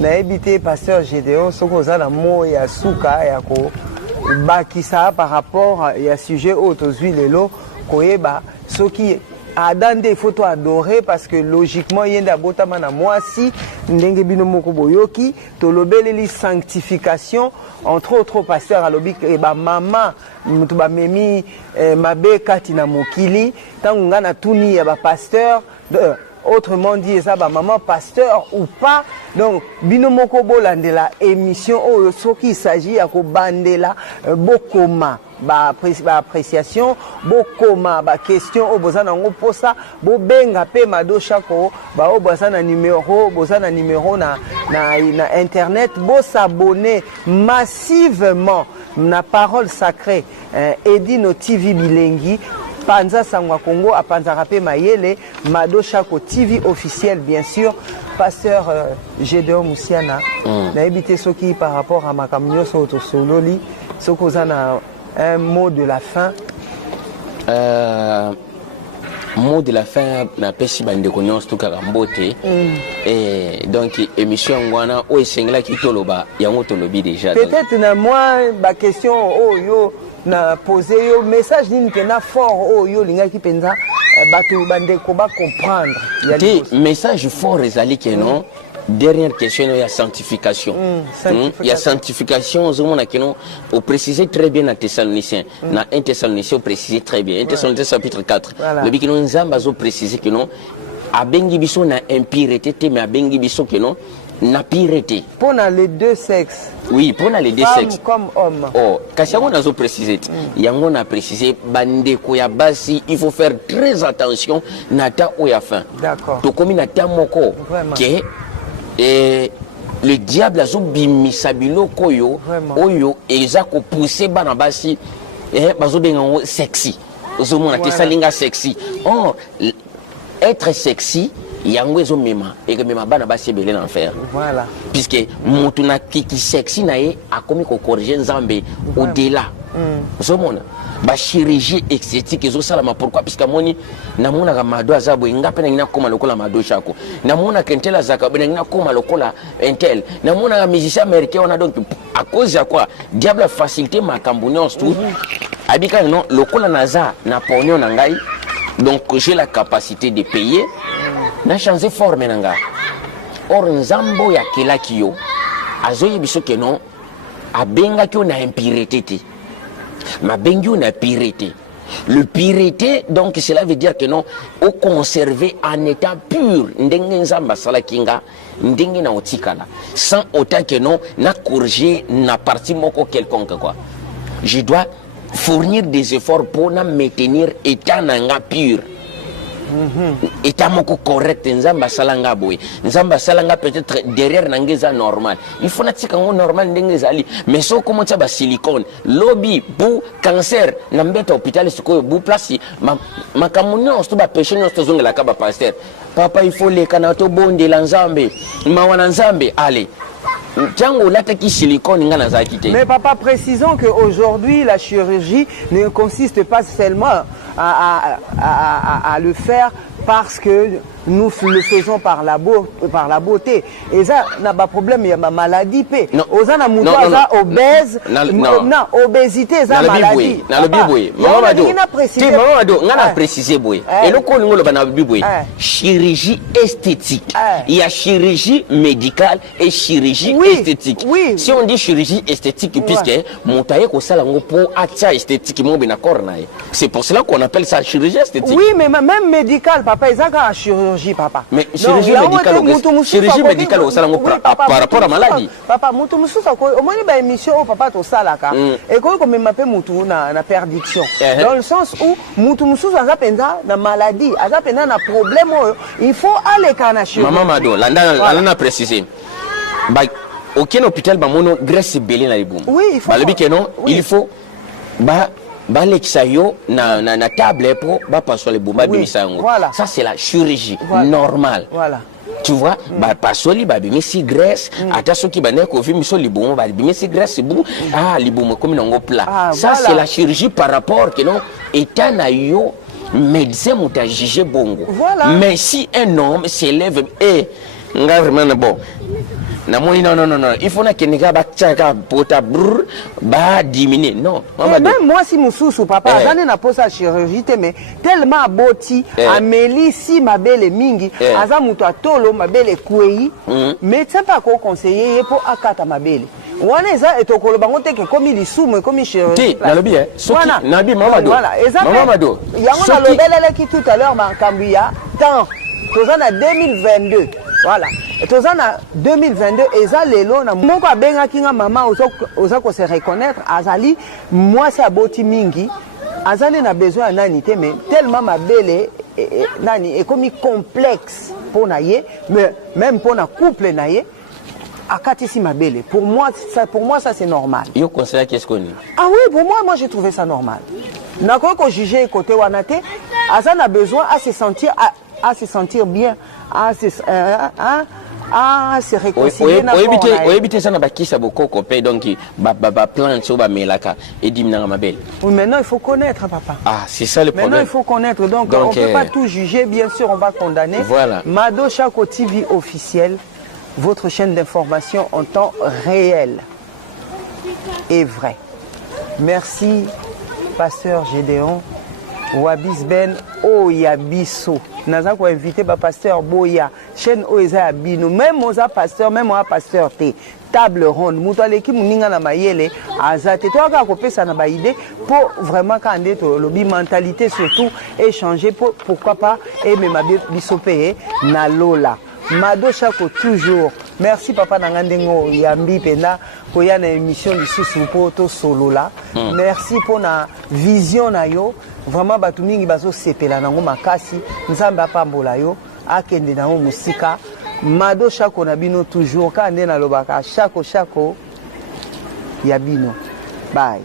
na habité pasteur Gédéon soko za na mo ya souka ya ko bakisa par rapport à sujet autres huiles koyeba ce qui a dans des photos adorées parce que logiquement yenda botama na moi si ndenge bino moko boyoki to lobeleli sanctification entre autres pasteur alobi e ba mama mutu ba memi mabe kati na mokili tangu ngana tuni ya ba pasteur autrement dit ça ba maman pasteur ou pas donc bino moko bolandela émission o soki il s'agit ya ko bandela bokoma ba appréciation bokoma ba question o bozana ngo posa bo benga pe madosha ko ba o bozana numéro na internet bo s'abonner massivement na parole sacrée Edino TV Bilengi Panza Sangwa Congo à Panzarape Mayele, Mado Chako TV officiel bien sûr, pasteur Gédéon Moussiana. Na habité Soki par rapport à ma camion Soto Sololi, Sokozana un mot de la fin. Mot de la fin na pesi bande konyos tout karambote et donc émission ngwana o esengla ki toloba yango tolobi déjà. Peut-être na moi ba question oh yo na poser yo message nini pena fort oh yo linga ki penza bato bande ko ba comprendre ya message fort ezali que non dernière question il y a sanctification il y a sanctification on a que non au préciser très bien dans Thessaloniciens dans 1 Thessaloniciens préciser très bien 1 Thessaloniciens chapitre 4 le bi que non nzamba zo préciser que non abengi biso na impureté mais abengi biso que non na pureté pour les deux sexes. Oui, pour les deux sexes. Comme homme. Oh, quand on a précisé, yango na précisé bande ko ya basi, il faut faire très attention nata o ya fin. D'accord. To komi nata moko que le diable a zo bimisa biloko yo oyo eza ko pousser bana basi bazo benga sexy. Ozo mona te salinga sexy. Oh, être sexy yango ezo mema et que mema bana basi belé l'enfer. Voilà. Puisque mutuna kiki sexy nae a komi ko corriger nzambe au-delà. Ozo mona ba chirurgie esthétique ezo salama pourquoi puisque moni na mona ka mado azabo ngape na ngina koma lokola mado chako. Na mona kentela zaka na ngina koma lokola entel. Na mona ka musicien américain on a donc à cause de quoi diable a facilité ma camboniance tout. Abika non lokola naza na pognon na ngai. Donc j'ai la capacité de payer. Na changé forme nanga. Or nzambo ya kelaki yo azoyi biso ke non abenga ki na impurité te. Ma bengi na pureté. Le pureté, donc cela veut dire que non, au conserver en état pur, sans autant que non, na corriger na partie moko quelconque quoi. Je dois fournir des efforts pour na maintenir état nanga pur. État moko correct, nzamba salanga boy. Nzamba salanga peut-être derrière nangeza normal. Il faut natika ngo normal ndengeza ali. Mais so comment ça ba silicone, lobby, bou cancer, nambeta hôpital siko bou place ma kamuno sto ba péché no sto zonga la kaba pasteur. Papa il faut les kanato bonde la nzambe. Mawana nzambe allez. Mais papa, précisons qu'aujourd'hui, la chirurgie ne consiste pas seulement à le faire parce que nous le faisons par la beauté. Et ça n'a pas de problème, il y a ma maladie. Oza na muto aza obèse, non, obésité, ça maladie. Chirurgie esthétique. Il y a chirurgie médicale et chirurgie esthétique. Oui. Si on dit chirurgie esthétique, puisque montaye ko sala ngo po acha esthétique mo bena corna. C'est pour cela qu'on appelle ça chirurgie esthétique. Oui, mais même médical, papa, ils ont qu'à chirurgie, papa. Mais chirurgie médicale au salon par rapport à la maladie. Papa, moutou moussou ça au moins une émission au papa to salaka. Et quand même m'appelle moutou na perdition. Dans le sens où moutou moussou ça penda na maladie, ça penda na problème, il faut aller qu'à la chirurgie. Maman Mado, l'ana précisé. Bah aucun hôpital ba mono graisse belé na libum. Oui, il faut. Bah le bique non, il faut bah Balexayo na table pour passer les bombes bimisango. Voilà. Ça c'est la chirurgie normale. Voilà. Tu vois, passer les babimisi graisse, attention qui bané ko vimiso libum babimisi graisse bon libum comme non plat. Ça c'est la chirurgie par rapport que non état na yo médecin muta jugé bongo. Voilà. Mais si un homme s'élève et vraiment bon non, il faut que les gars diminuer. Non, même moi, si mon sous papa, j'en ai pas sa chirurgie, mais tellement boti, amélie si ma belle mingi, azamuto tolo ma belle kouei, mais c'est pas qu'on conseiller pour akata ma belle. Waneza et au colobangote que comme il soum comme il chirurgie. Nabi, Nabi, Mamadou. Voilà, Mamadou. Il y a un lobel qui tout à l'heure m'a cambia, tant, tous en 2022. Voilà. Et tous en 2022, et ça, les lots, mon quoi, ben, à qui maman, aux autres, se reconnaître, Azali, moi, c'est à Boti Mingi, Azali n'a besoin d'anité, mais tellement ma belle est comme complexe pour naïe, mais même pour un couple naïe, à Katisi ma belle. Pour moi, ça, c'est normal. Yo conseille qu'est-ce qu'on est? Ah oui, pour moi, j'ai trouvé ça normal. N'a quoi qu'on jugeait côté Wanate, Azali a besoin à se sentir bien, à se réconcilier. Oui, éviter ça n'a pas qui ça beaucoup copé donc plante sur ba melaka et dimina ma belle. Oui, maintenant il faut connaître, papa. Ah, c'est ça le problème. Maintenant il faut connaître, donc on ne peut pas tout juger, bien sûr on va condamner. Voilà. Mado Chako TV officiel, votre chaîne d'information en temps réel et vrai. Merci, pasteur Gédéon. Wabis Ben Oyabiso. Naza ko invité ba pasteur Boya. Chaîne Oeza Bino. Même oza pasteur, même oza pasteur T. Table ronde. Moutale ki muninga na mayele. Azate. Toi ka kopesa na ba idée pour vraiment kande to lobby mentalité surtout échanger pour pourquoi pas aimer ma biso payer na lola. Mado Chako toujours. Merci papa Nangandengo Yambi Pena pour y a une émission de sous to solo là. Merci pour la vision na yo. Vraiment batu mingi bazo sepela nango makasi. Nzambe apambola yo akende nango musika. Mado Chako na bino toujours kande na lobaka Chako ya bino. Bye.